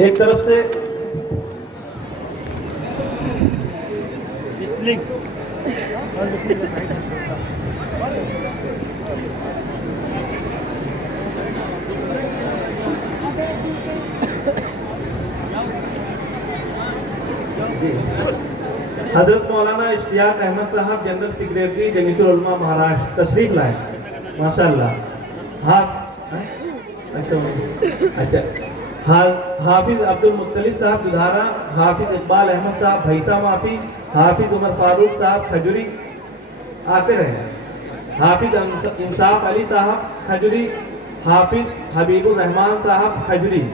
एक तरफ से हजरत मौलाना इश्तियाक अहमद साहब जनरल सेक्रेटरी जमीयतुल उलमा महाराष्ट्र तशरीफ लाए माशाअल्लाह। अच्छा हाफिज अब्दुल मुत्तलिब साहब दुधारा, हाफिज इकबाल अहमद साहब भैसा माफी, हाफिज उमर फारूक साहब खजूरी आते रहे, हाफिज इंसाफ अली साहब खजूरी, हाफिज हबीबुर रहमान साहब खजूरी,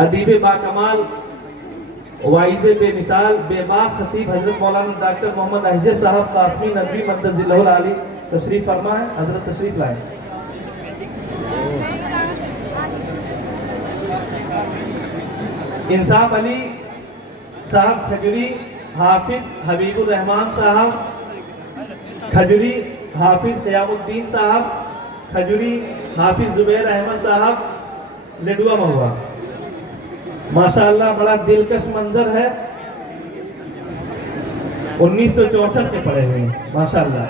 अदीब बाकमाल वाइज़े बेमिसाल बेबाक खतीब हजरत मौलाना डॉक्टर मोहम्मद अहजद साहब कासमी नदवी मद्दजिल्लहुल आली तशरीफ फरमा है। हजरत तशरीफ लाए। इंसाफ अली साहब खजूरी, हाफिज हबीबुर रहमान साहब खजूरी, हाफिज क़यामुद्दीन साहब खजूरी, हाफिज जुबैर अहमद साहब लेडुआ महुआ। माशाअल्लाह बड़ा दिलकश मंजर है। 1964 के पढ़े हुए माशाअल्लाह।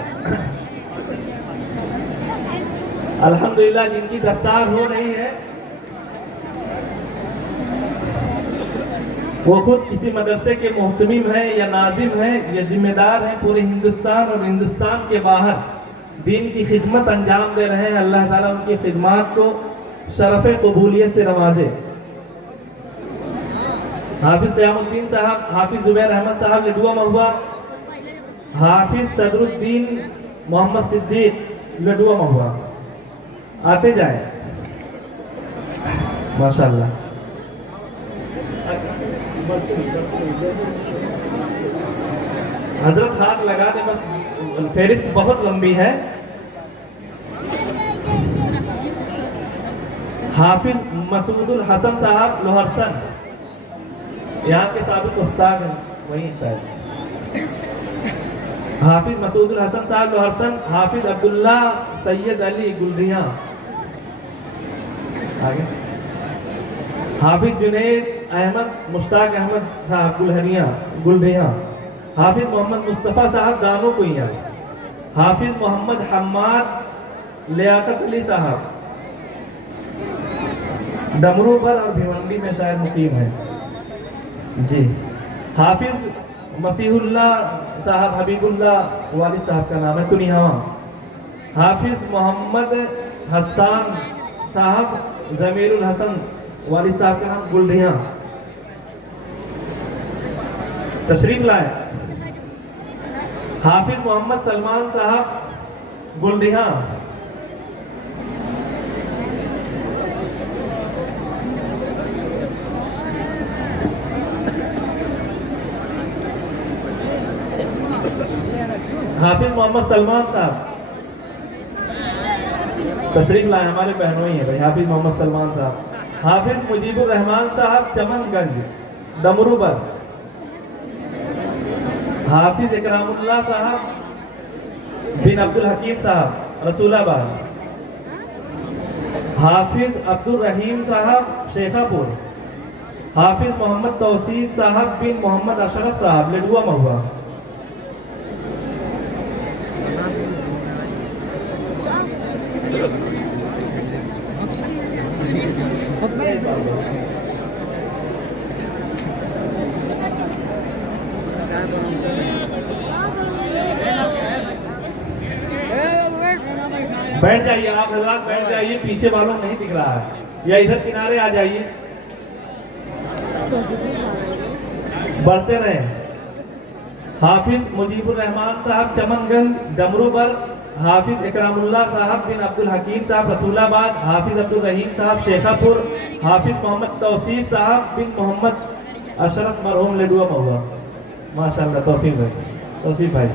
अल्हम्दुलिल्लाह जिनकी दफ्तार हो रही है वो खुद किसी मदरसे के मोहतमिम है या नाजिम है या जिम्मेदार हैं पूरे हिंदुस्तान और हिंदुस्तान के बाहर दीन की खिदमत अंजाम दे रहे हैं। अल्लाह ताला उनकी खिदमत को शरफ़ कबूलियत से नवाजे। हाफिज क़यामुद्दीन साहब, हाफिज जुबैर अहमद साहब लडुआ महुआ, हाफिज सदरुद्दीन मोहम्मद सिद्दीक लडुआ महुआ आते जाए माशाअल्लाह। हजरत हाथ लगा दे बस, फेरिस्त बहुत लंबी है। हाफिज मसूदुल हसन साहब लोहरसन यहाँ के साबिक उस्ताद हैं वहीं शायद। हाफिज मसूदुल हसन साहब लोहरसन, हाफिज अब्दुल्ला सैयद अली गुलरिया आगे, हाफिज जुनैद अहमद मुश्ताक अहमद साहब गुलरिया, हाफिज मोहम्मद मुस्तफ़ा साहब दानो कुइया, हाफिज मोहम्मद हम्माद लियाकत अली साहब डमरू पर और भिवंडी में शायद मुकीम है जी। हाफिज मसीहुल्लाह साहब हबीबुल्लाह वालिद साहब का नाम है कुनिहावा, हाफिज मोहम्मद हसन साहब जमीरुल हसन वालिद साहब का नाम गुलरिया तशरीफ लाए। हाफिज मोहम्मद सलमान साहब गुलरिया, हाफिज मोहम्मद सलमान साहब तशरीफ लाए, हमारे बहनों ही है भाई। हाफिज मोहम्मद सलमान साहब, हाफिज मुजीबुर रहमान साहब चमनगंज डमरूबर, हाफिज इकरामुल्लाह साहब बिन अब्दुल हकीम साहब रसूलाबाद, हाफिज अब्दुल रहीम साहब शेखापुर, हाफिज मोहम्मद तौसीफ साहब बिन मोहम्मद अशरफ साहब लेडुआ महुआ। बैठ जाइए आप हजरात, बैठ जाइए, पीछे वालों नहीं दिख रहा है या इधर किनारे आ जाइए, बढ़ते रहे। हाफिज मुजीबुर रहमान साहब चमनगंज डमरूबर, हाफिज इकरामुल्लाह साहब बिन अब्दुल हकीम साहब रसूलाबाद, हाफिज अब्दुल रहीम साहब शेखापुर, हाफिज मोहम्मद तौसीफ साहब बिन मोहम्मद अशरफ मरहूम लेडुआ महुआ माशाअल्लाह। तौसीफ भाई,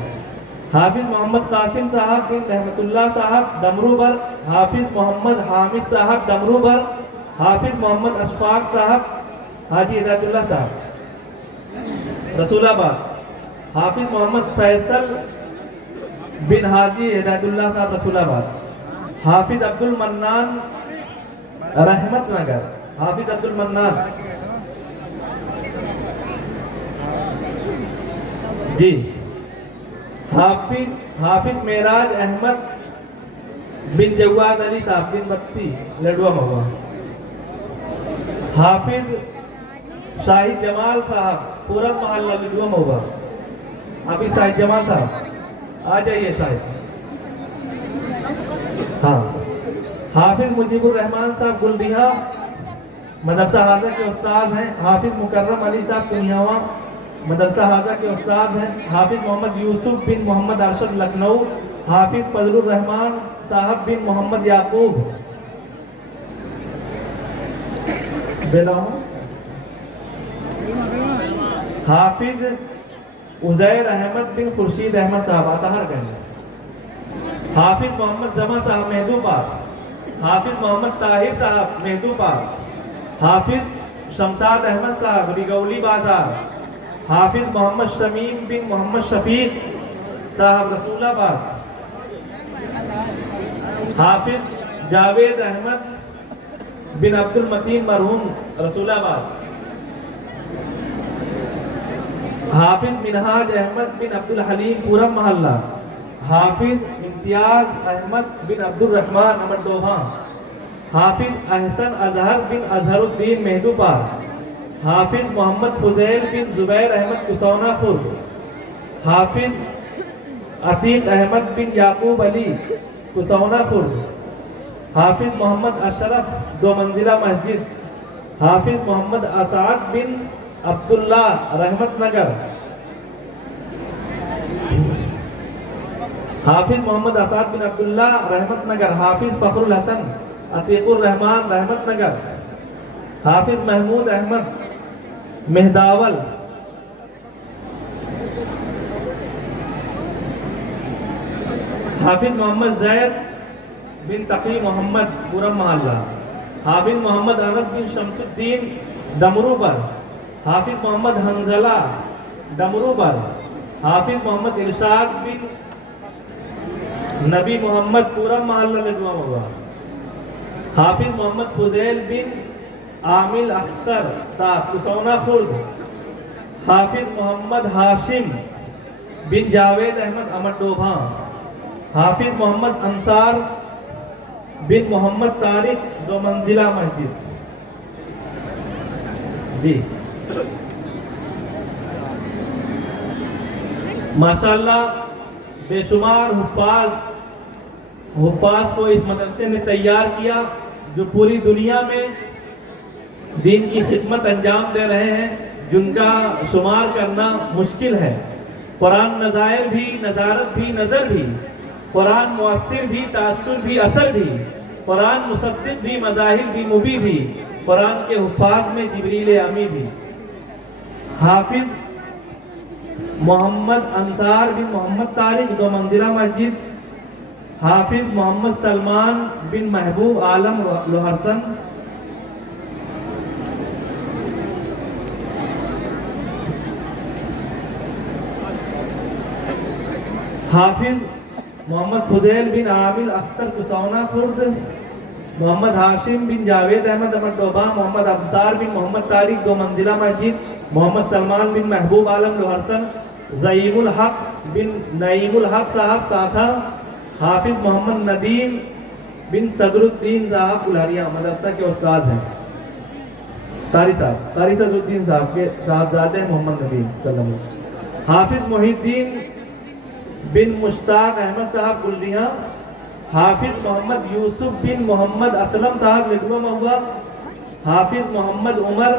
हाफिज मोहम्मद कासिम साहब बिन रहमतुल्लाह साहब डमरूबर, हाफिज मोहम्मद हामिद साहब डमरूबर, हाफिज मोहम्मद अशफाक साहब हाजी हिदायतुल्लाह साहब रसूलाबाद, हाफिज मोहम्मद फैसल बिन हाजी हिदायतुल्लाह साहब रसूलाबाद, हाफिज अब्दुल मन्नान रहमत नगर, हाफिज अब्दुल मन्नान जी। हाफिज हाफिज मेराज अहमद बिन जवाद अली साहब बिन बत्ती लडुआ महुआ। हाफिज शाहिद जमाल साहब पूरब मोहल्ला लडुआ महुआ। हाफिज शाहिद जमाल साहब आ जाइए शाहिद। हाँ, हाफिज मुजीबुर रहमान साहब गुलबिहा मदरसा हाजा के उस्ताद हैं। हाफिज मुकर्रम अली साहब कुनियावा मदरसा हाजा के उस्ताद हैं। हाफिज मोहम्मद यूसुफ बिन मोहम्मद अरशद लखनऊ। हाफिज फजलुर रहमान साहब बिन मोहम्मद याकूब बेलाऊ। हाफिज उजैर अहमद बिन खुर्शीद अहमद साहब अतहर गंज। हाफिज मोहम्मद जमा साहब मेहदूबाद। हाफिज मोहम्मद ताहिर साहब मेहदूबाद। हाफिज शमसाद अहमद साहब रिगौली बाजार। हाफिज मोहम्मद शमीम बिन मोहम्मद शफीक साहब रसूलाबाद। हाफिज जावेद अहमद बिन अब्दुल मतीन मरहूम रसूलाबाद। हाफिज मिनहाज अहमद बिन अब्दुल हलीम पूरम मोहल्ला। हाफिज इम्तियाज अहमद बिन अब्दुल रहमान अमरदोहा। हाफिज अहसन अजहर बिन अजहरुद्दीन मेहदूबार। हाफिज मोहम्मद फुजैल बिन जुबैर अहमद कुसौनापुर। हाफिज अतीक अहमद बिन याकूब अली कुसौनापुर। हाफिज मोहम्मद अशरफ दो मंजिला मस्जिद। हाफिज मोहम्मद असाद बिन अब्दुल्ला रहमत नगर। हाफिज मोहम्मद असाद बिन अब्दुल्ला रहमत नगर। हाफिज फखरुल हसन अतीकुर रहमान रहमत नगर। हाफिज महमूद अहमद मेहदावल। हाफिज मोहम्मद जैद बिन तकी मोहम्मद पूरम मोहल्ला। हाफिज मोहम्मद अनस बिन शमसुद्दीन डमरूबर। हाफिज मोहम्मद हंजला डमरूबर। हाफिज मोहम्मद इरशाद बिन नबी मोहम्मद पूरम मोहल्ला लडुआ महुआ। हाफिज मोहम्मद फुजैल बिन आमिल अख्तर साहब कुसौना खुर्द। हाफिज मोहम्मद हाशिम बिन जावेद अहमद अमरडोभा। हाफिज मोहम्मद अंसार बिन मोहम्मद तारिक दो मंजिला मस्जिद जी। माशाल्लाह बेशुमार हुफ्फाज को इस मदरसे ने तैयार किया जो पूरी दुनिया में दीन की खिदमत अंजाम दे रहे हैं, जिनका शुमार करना मुश्किल है। कुरान नज़ायर भी, नज़ारत भी, नज़र भी, कुरान मुअस्सिर भी, तासुर भी, असर भी, कुरान मुसद्दिक भी, मज़ाहिर भी, मुबी भी, कुरान के हुफ़ाज़ में जिब्रील अमी भी। हाफिज मोहम्मद अंसार बिन मोहम्मद तारिक दो मंजिला मस्जिद। हाफिज मोहम्मद सलमान बिन महबूब आलम लोहरसन। हाफिज मोहम्मद फुजैल बिन आमिल अख्तर कुसौना खुर्द। मोहम्मद हाशिम बिन जावेद अहमद अमरडोबा। मोहम्मद अब्तार बिन मोहम्मद तारिक दो मंजिला मस्जिद। मोहम्मद सलमान बिन महबूब आलम लोहरसन। ज़ईमुल हक बिन नईमुल हक साहब साथा। हाफिज मोहम्मद नदीम बिन सदरुद्दीन साहब कुल्हारिया मदरसा के उस्ताद हैं। कारी सदरुद्दीन साहब के साहबजादे मोहम्मद नदीम सल्लम। हाफिज मोहिद्दीन बिन मुश्ताक अहमद साहब गुलदिया। हाफिज मोहम्मद यूसुफ बिन मोहम्मद असलम साहब लडुआ महुआ। हाफिज मोहम्मद उमर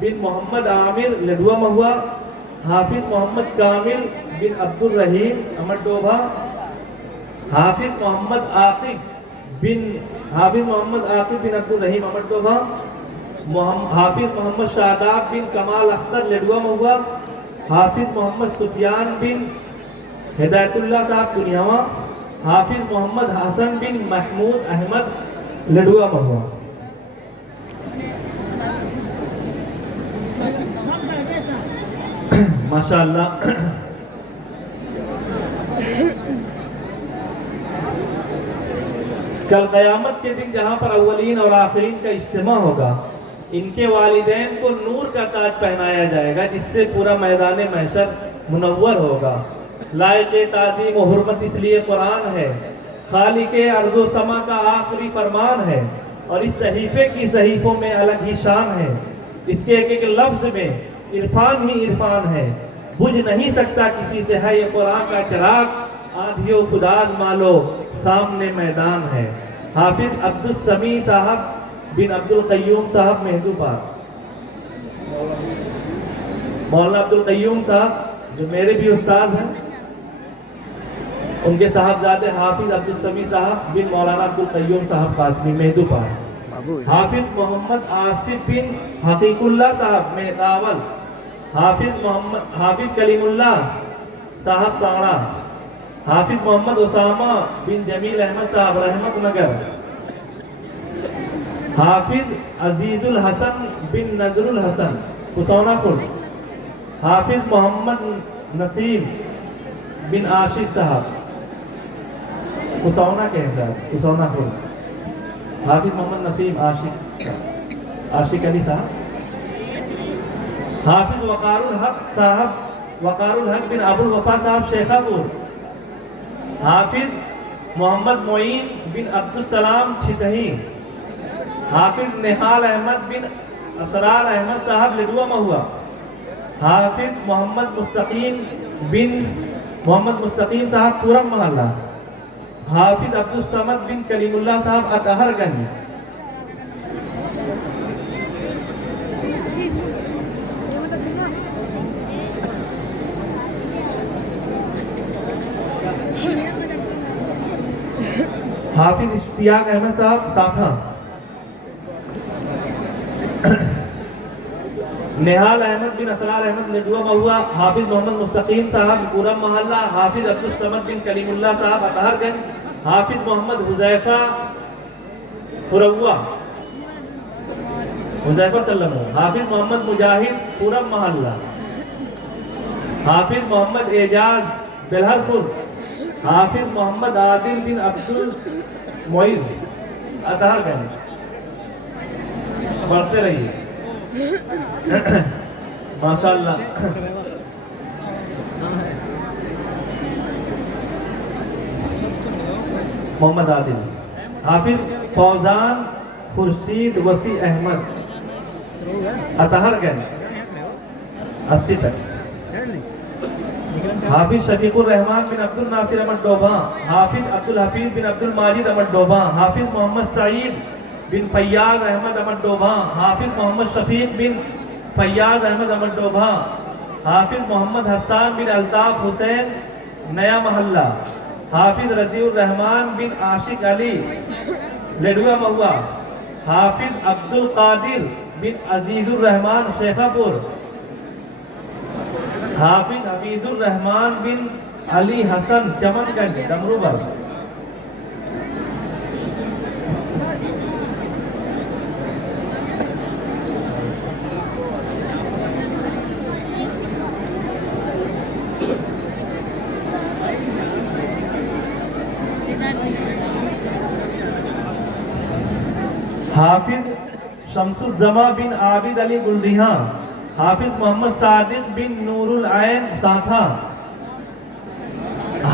बिन मोहम्मद आमिर लडुआ महुआ। हाफिज मोहम्मद कामिल बिन अब्दुल रहीम अमरडोभा। हाफिज मोहम्मद आकिब बिन अब्दुल रहीम अमरडोभा। हाफिज मोहम्मद शादाब बिन कमाल अख्तर लडुआ महुआ। हाफिज मोहम्मद सुफियान बिन हिदायतुल्लाह साहब कुनियावा। हाफिज मोहम्मद हसन बिन महमूद अहमद लडुआ महुआ। माशाअल्लाह। कल क़यामत के दिन जहाँ पर अव्वलीन और आखिरीन का इज्तिमा होगा, इनके वालिदैन को नूर का ताज पहनाया जाएगा, जिससे पूरा मैदान महशर मुनव्वर होगा। लायक़े ताज़ीम व हुर्मत इसलिए कुरान है, खालिक़े अर्ज़ो समा का आखिरी फरमान है, और इस सहीफ़े की सहीफ़ों में अलग ही शान है। इसके एक एक लफ्ज़ में इरफान ही इरफान है, बुझ नहीं सकता किसी से है ये कुरान का चिराग, आधियो खुदाज मालो सामने मैदान है। हाफिज अब्दुल समी साहब बिन अब्दुल क़य्यूम साहब मेहदूबाद। मौलाना अब्दुल क़य्यूम साहब जो मेरे भी उस्ताद हैं, उनके साहबजादे हाफिज अब्दुल समी साहब बिन मौलाना अब्दुल क़य्यूम साहब कासमी मेहदूबाद। हाफिज मोहम्मद आसिफ बिन हकीकुल्लाह साहब मेहदावल। हाफिज कलीमुल्लाह साहब साड़ा। हाफिज मोहम्मद उसामा बिन जमील अहमद साहब रहमत नगर। हाफिज अजीजुल हसन बिन नजरुल हसन कुसौना खुर्द। हाफिज मोहम्मद नसीम बिन आशिक साहब कुसौना के हैं साहब, कुसौना खुर्द। हाफिज मोहम्मद नसीम आशिक अली साहब। हाफिज वकारुल हक साहब, वकारुल हक बिन अबुल वफा साहब शेखापुर। हाफिज मोहम्मद मोइन बिन अब्दुल सलाम छितही। हाफिज निहाल अहमद बिन असरार अहमद साहब लिडुआ महुआ। हाफिज मोहम्मद मुस्तकीम साहब पूरम मोहल्ला। हाफिज अब्दुल समद बिन कलीमुल्लाह साहब अतहरगंज। हाफिज इश्तियाक अहमद साहब साथा। निहाल अहमद बिन असरार अहमद लिडुआ महुआ। हाफिज मोहम्मद मुस्तकीम साहब पूरम मोहल्ला। हाफिज अब्दुल समद बिन कलीमुल्लाह साहब अतहरगंज। हाफिज मोहम्मद हुजैफा हुरौआ हुजैफा सल्लम। हाफिज मोहम्मद मुजाहिद पूरम मोहल्ला। हाफिज मोहम्मद एजाज बेलहरपुर। हाफिज मोहम्मद आदिल बिन अब्दुल मोइज अतहरगंज। बढ़ते रहिए माशाअल्लाह। मोहम्मद आदिल। हाफिज फौजान खुर्शीद वसी अहमद अतहरगंज 80 तक। हाफिज शफीकुर रहमान बिन अब्दुल नासिर अहमद डोभा। हाफिज अब्दुल हफीज बिन अब्दुल माजिद अहमद डोभा। हाफिज मोहम्मद सईद बिन फैयाज अहमद अहमद डोभा। हाफिज मोहम्मद शफीक बिन फैयाज अहमद अहमद डोभा। हाफिज मोहम्मद हसन बिन अल्ताफ हुसैन नया महल्ला। हाफिज रजीउर रहमान बिन आशिक अली लेडुआ महुआ। हाफिज अब्दुल कादिर बिन अजीजुर रहमान शेखापुर। हाफिज हफीजुर रहमान बिन अली हसन चमनगंज डमरूबर। हाफिज शमसुज्जमा बिन आबिद अली गुलदिहा। हाफिज मोहम्मद सादिक बिन नूरुल आयन साथा।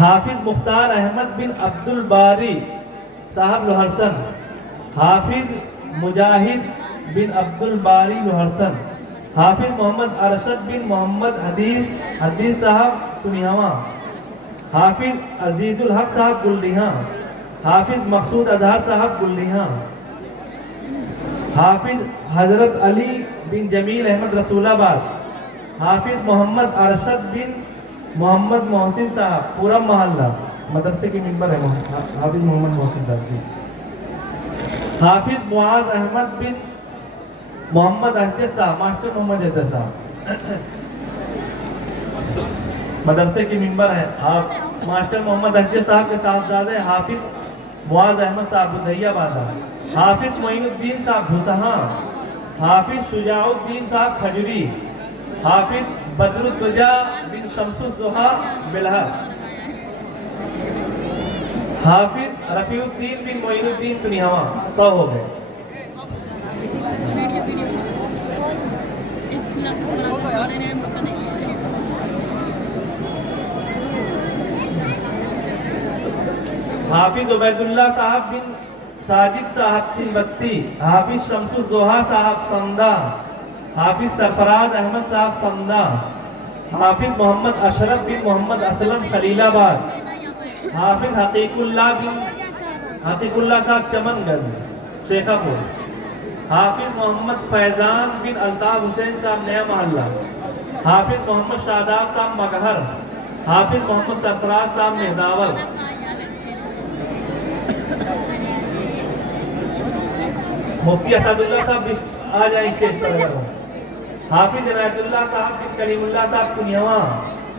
हाफिज मुख्तार अहमद बिन अब्दुल बारी साहब लोहरसन। हाफिज मुजाहिद बिन अब्दुल बारी लोहरसन। हाफिज मोहम्मद अरशद बिन मोहम्मद हदीस साहब कुनियावा। हाफिज अजीजुल हक साहब गुलडिहा। हाफिज मकसूद अजहर साहब गुलडिहा। हाफिज हजरत अली बिन जमील अहमद रसूलाबाद। हाफिज मोहम्मद अरशद बिन मोहम्मद मोहसिन साहब पूरम मोहल्ला मदरसे की मिंबर है। हाफिज मोहम्मद मोहसिन साहब की। हाफिज मुआज अहमद बिन मोहम्मद अहजद साहब मास्टर मोहम्मद अहजद साहब मदरसे की मिंबर है। आप मास्टर मोहम्मद अहजद साहब के साहबजादे हाफिज मुआज अहमद साहब बुधैया बादा। हाफिज मोइनुद्दीन साहब धुसहा। हाफिज शुजाउद्दीन साहब खजुरी। हाफिज बदरुद्दुजा बिन शमसुज़्ज़ोहा बेलहर। हाफिज रफीउद्दीन बिन मोइनुद्दीन तुनिहवा। 100 हो गए। हाफिज उबैदुल्लाह साहब बिन साजिद साहब तिब्बती, हाफिज शमसुज़्ज़ोहा साहब समदा, हाफिज सरफराज अहमद साहब समदा, हाफिज मोहम्मद अशरफ बिन मोहम्मद असलम खलीलाबाद, हाफिज हकीकुल्लाह साहब चमनगंज शेखापुर, हाफिज मोहम्मद फैजान बिन अल्ताफ हुसैन साहब नया मोहल्ला, हाफिज मोहम्मद शादाब साहब मगहर, हाफिज मोहम्मद सरफराज साहब मेहदावल। मुफ्ती असदुल्लाह साहब आ जाए स्टेज पर। हाफिज इनायतुल्लाह साहब बिन करीमुल्लाह साहब कुनियावा,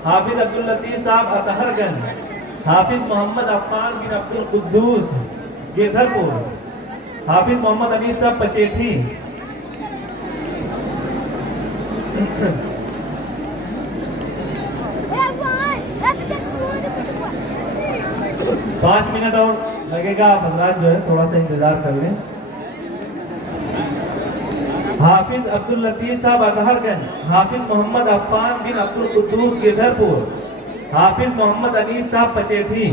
हाफिज अब्दुल लतीफ साहब अतहरगंज, हाफिज मोहम्मद अफ़ान बिन अब्दुल कुद्दूस गिरधरपुर, हाफिज मोहम्मद अली साहब पचेठी। 5 मिनट और लगेगा, आप हजरात जो है थोड़ा सा इंतजार कर लें। हाफिज अब्दुल लतीफ साहब अतहरगंज, हाफिज मोहम्मद अफ़ान बिन अब्दुल कुद्दूस गिरधरपुर, हाफिज मोहम्मद अली साहब पचेठी,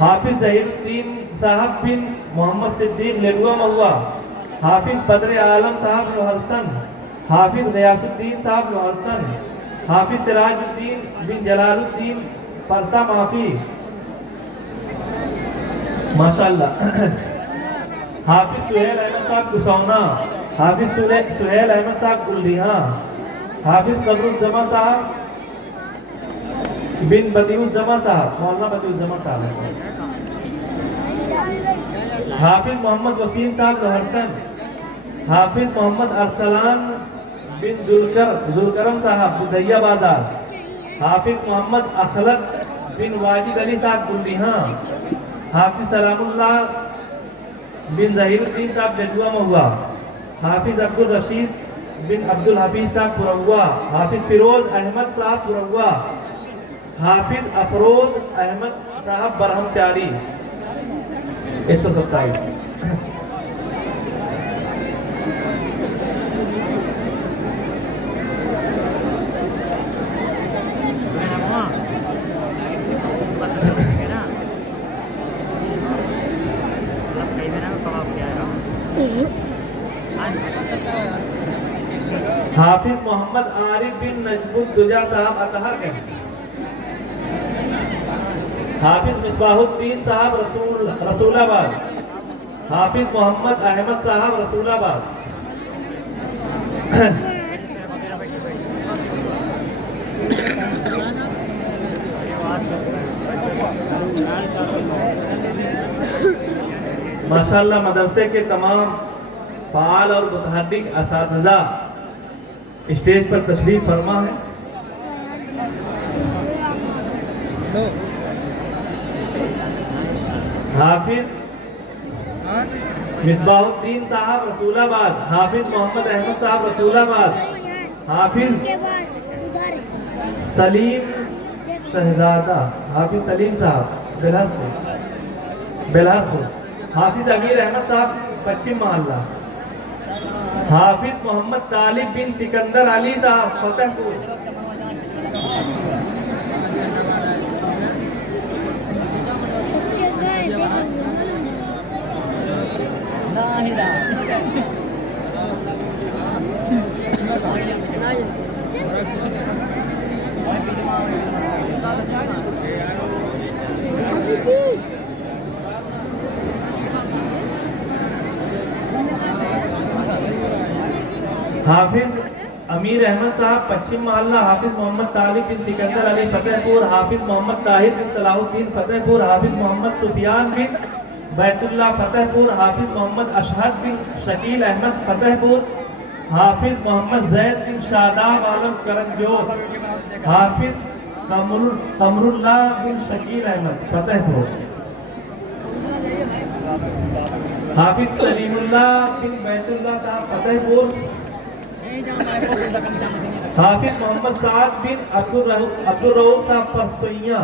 हाफिज ज़हीरुद्दीन साहब बिन मोहम्मद सिद्दीक लेडुआ महुआ, हाफिज बदर आलम साहब लोहरसन, हाफिज गयासुद्दीन साहब लोहरसन, हाफिज सिराजुद्दीन बिन जलालुद्दीन परसा माफी माशाअल्लाह, हाफिज सुहेल अहमद साहब कुसौना, हाफिज सुहेल अहमद साहब गुलरिहा, हाफिज कमरुज़्ज़मा साहब बिन बदियुज़्ज़मा साहब मौलाना बदियुज़्ज़मा साहब, हाफिज मोहम्मद वसीम साहब लोहरसन, हाफिज मोहम्मद अरसलान बिन जुलकरम साहब बुदैया बाजार, हाफिज मोहम्मद अखलक बिन वाजिद अली साहब गुलरिहा, हाफिज सलामुल्लाह बिन ज़हीरुद्दीन साहब लेडुआ महुआ, हाफिज अब्दुल रशीद बिन अब्दुल हफीज साहब पुरौआ, हाफिज फिरोज अहमद साहब पुरौआ, हाफिज अफरोज अहमद साहब बरहमचारी 127। हाफिज मोहम्मद आरिफ बिन नजमुद्दुजा साहब अतहरगंज, हाफिज मिसबाहुद्दीन साहब रसूलाबाद, हाफिज मोहम्मद अहमद साहब रसूलाबाद, माशाअल्लाह मदरसे के तमाम फाल और मुतहर्रिक असातिज़ा स्टेज पर तशरीफ फरमा है। हाफिज मिसबाहुद्दीन साहब रसूलाबाद, हाफिज मोहम्मद अहमद साहब रसूलाबाद, हाफिज सलीम शहजादा, हाफिज सलीम साहब बेलहरपुर, हाफिज अमीर अहमद साहब पश्चिम मोहल्ला, हाफिज मोहम्मद तालिब बिन सिकंदर अली साहब फतेहपुर, हाफिज अमीर अहमद साहब पश्चिम मोहल्ला, हाफिज मोहम्मद तालिब बिन सिकंदर अली फतेहपुर, हाफिज मोहम्मद ताहिर बिन सलाहुद्दीन फतेहपुर, हाफिज मोहम्मद सुफियान बिन बैतुल्लाह फतेहपुर, हाफिज मोहम्मद अशहद बिन शकील अहमद फतेहपुर, हाफिज मोहम्मद जैद बिन शादाब आलम करंजोर, हाफिज कमरुल्लाह बिन शकील अहमद फतेहपुर, हाफिज सलीमुल्लाह बिन बैतुल्लाह साहब फतेहपुर, हाफिज मोहम्मद साद बिन अब्दुल रऊफ साहब परसोइया,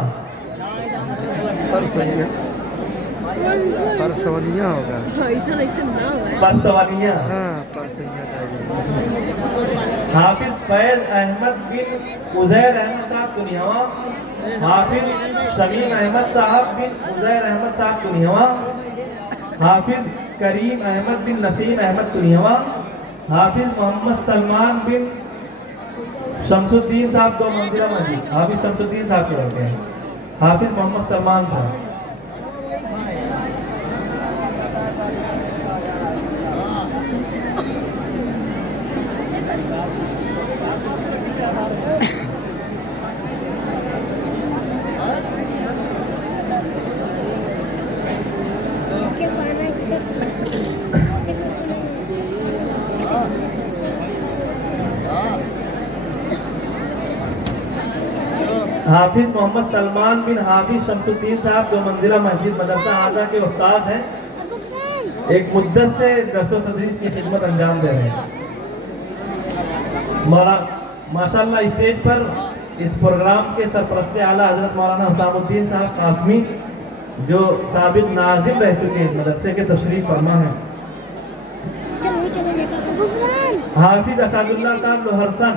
परसवनिया होगा। ऐसा ऐसा नाम है। परसवानिया। हाँ परसवनिया डायरी। हाफिज फैज अहमद बिन उजैर अहमद साहब दुनियावा। हाफिज शमीम अहमद साहब बिन उजैर अहमद साहब दुनियावा। हाफिज करीम अहमद बिन नसीम अहमद दुनियावा। हाफिज मोहम्मद सलमान बिन शमसुद्दीन साहब 2 मंजिला मस्जिद। हाफिज शमसुद्दीन साहब के लड़के हैं। हाफिज मोहम्मद सलमान साहब। हाफिज मोहम्मद सलमान बिन हाफिज शमसुद्दीन साहब 2 मंजिला मस्जिद मदरसा आजा के उस्ताद हैं। एक मुद्दत से दर्स व तदरीस की खिदमत अंजाम दे रहे हैं। माशाल्लाह स्टेज पर इस प्रोग्राम के सरपरस्त आला हजरत मौलाना हुसामुद्दीन साहब कासमी जो साबिक नाजिम रह चुके इस मदरसे के तशरीफ फरमा हैं। हाफिज असादुल्लाह साहब लोहरसन।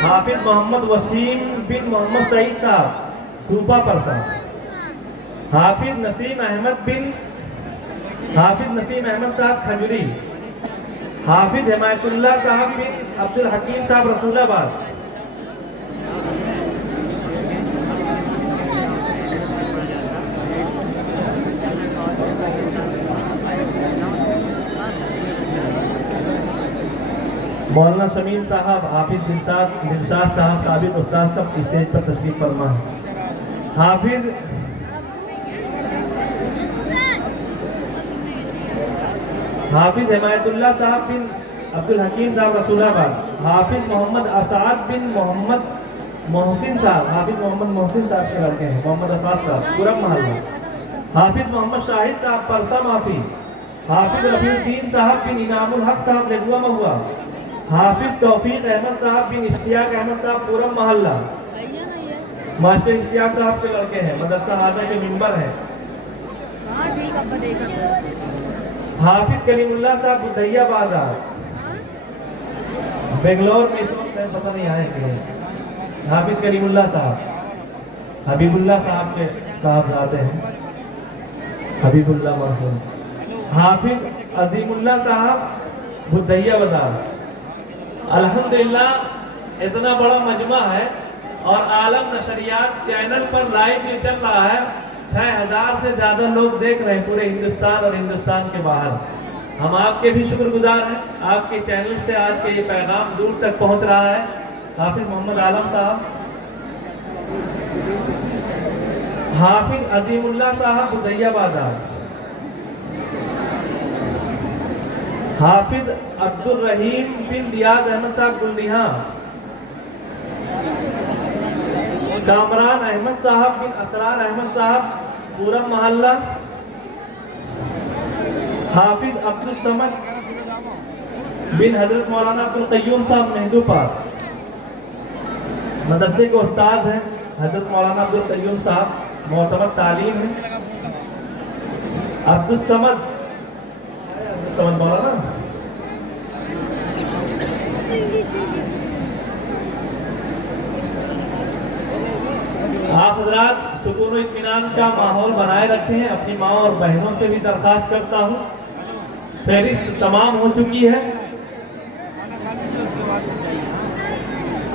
हाफिज मोहम्मद वसीम बिन मोहम्मद सईद साहब सूपा परसा। हाफिज नसीम अहमद साहब खजूरी। हाफिज हिमायतुल्लाह साहब बिन अब्दुल हकीम साहब रसूलाबाद। मौलाना शमीम साहब हाफिज दिलशाद साहब साबिक उस्ताद सब स्टेज पर तशरीफ फरमा है। हाफिज हिमायतुल्लाह साहब बिन अब्दुल हकीम साहब रसूलाबाद। हाफिज मोहम्मद असाद बिन मोहम्मद मोहसिन साहब। हाफिज मोहम्मद मोहसिन साहब के लड़के हैं। मोहम्मद असाद साहब पूरब महल्ला। हाफिज मोहम्मद शाहिद साहब परसा माफी। हाफिज रफीउद्दीन साहब बिन इनामुल हक साहब नेगुआ महुआ। हाफिज तौफीक अहमद साहब बिन इश्तियाक अहमद साहब पूरब महल्ला। मास्टर इश्तियाक साहब के लड़के हैं। मदरसा आजा के मिंबर हैं। हाफिज करीमुल्लाह साहब बुधैया बाजार बेंगलोर में इस वक्त पता नहीं आए कि नहीं। हाफिज करीमुल्लाह साहब हबीबुल्लाह साहब के साहबजादे हैं। हबीबुल्लाह मरहूम। हाफिज अजीमुल्लाह साहब बुधैया बाजार। अल्हम्दुलिल्लाह इतना बड़ा मजमा है और आलम नशरियात चैनल पर लाइव भी चल रहा है। 6000 से ज्यादा लोग देख रहे हैं पूरे हिंदुस्तान और हिंदुस्तान के बाहर। हम आपके भी शुक्रगुजार हैं। आपके चैनल से आज के ये पैगाम दूर तक पहुंच रहा है। हाफिज मोहम्मद आलम साहब। हाफिज अजीमुल्लाह साहब बुधैया बाजार। हाफिज अब्दुल रहीम बिन रियाज अहमद साहब गुलनिहा। कामरान अहमद साहब बिन असरार अहमद साहब पूरब महल्ला। हाफिज अब्दुल समद बिन हजरत मौलाना अब्दुल कय्यूम साहब मेहदूपार। मदरसे के उस्ताद हैं हजरत मौलाना अब्दुल कय्यूम साहब। मोतबर तालीम है। अब्दुल समद मौलाना आप हजरात सुकून इत्मीनान का माहौल बनाए रखें। अपनी माँ और बहनों से भी दरख्वास्त करता हूँ। फहरिस्त तमाम हो चुकी है।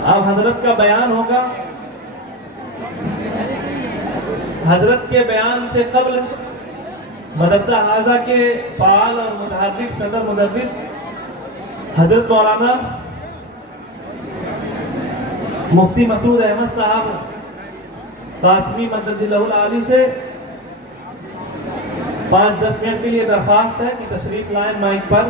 अब हजरत का बयान होगा। हजरत के बयान से कबल मदरसा आज़ा के फाल और मुतहर्रिक सदर मुदर्रिस हजरत मौलाना मुफ्ती मसूद अहमद साहब कासमी मद्दजिल्लहुल आली से 5-10 मिनट के लिए दरख्वास्त है कि तशरीफ लाएं माइक पर।